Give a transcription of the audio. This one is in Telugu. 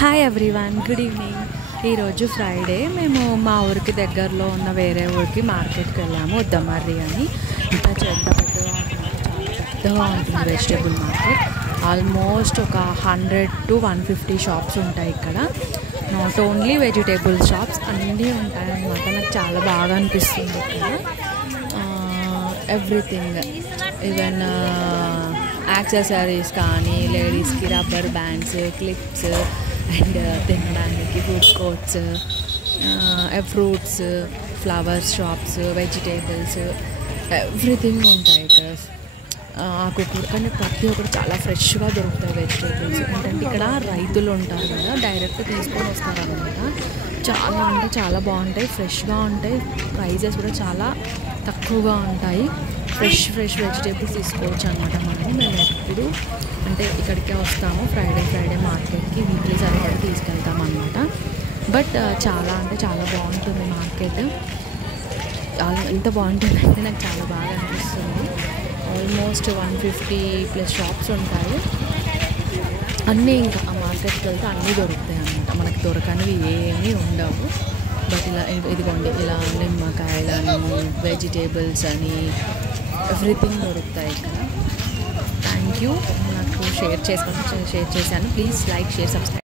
Hi everyone, good evening. ఈరోజు ఫ్రైడే. మేము మా ఊరికి దగ్గరలో ఉన్న వేరే ఊరికి మార్కెట్కి వెళ్ళాము. ఉద్దమర్రి అని. ఇంత పెద్దగా ఉంటుంది వెజిటేబుల్ మార్కెట్. ఆల్మోస్ట్ ఒక 100 to 150 షాప్స్ ఉంటాయి ఇక్కడ. నాట్ ఓన్లీ వెజిటేబుల్ షాప్స్, అన్నీ ఉంటాయి అన్నమాట. నాకు చాలా బాగా అనిపిస్తుంది ఇక్కడ. ఎవ్రీథింగ్, ఈవెన్ యాక్సెసరీస్ కానీ, లేడీస్కి రబ్బర్ బ్యాండ్స్, క్లిప్స్, అండ్ తినడానికి food courts, fruits, flowers shops, vegetables, everything ఉంటాయి ఇక్కడ. ఆకుకూర కానీ ప్రతి ఒక్కటి చాలా ఫ్రెష్గా దొరుకుతాయి వెజిటేబుల్స్. ఏంటంటే ఇక్కడ రైతులు ఉంటారు కదా, డైరెక్ట్ తీసుకొని వస్తారనమాట. చాలా అంటే చాలా బాగుంటాయి, ఫ్రెష్గా ఉంటాయి. ప్రైజెస్ కూడా చాలా తక్కువగా ఉంటాయి. ఫ్రెష్ వెజిటేబుల్స్ తీసుకోవచ్చు అనమాట. మేము ఎప్పుడు అంటే ఇక్కడికే వస్తాము, ఫ్రైడే మార్కెట్కి వీక్లీ సరిపడా తీసుకెళ్తాం అనమాట. బట్ చాలా అంటే చాలా బాగుంటుంది మార్కెట్. ఎంత బాగుంటుందంటే నాకు చాలా బాగా అనిపిస్తుంది. ఆల్మోస్ట్ 150+ షాప్స్ ఉంటాయి. అన్నీ ఇంకా ఆ మార్కెట్కి వెళ్తే అన్నీ దొరుకుతాయి అన్నమాట. మనకు దొరకనివి ఏమీ ఉండవు. బట్ ఇదిగోండి, ఇలా నిమ్మకాయలని, వెజిటేబుల్స్ అని, ఎవ్రీథింగ్ దొరుకుతాయి ఇక్కడ. థ్యాంక్ యూ, నాకు షేర్ చేశాను. Please like, share, subscribe.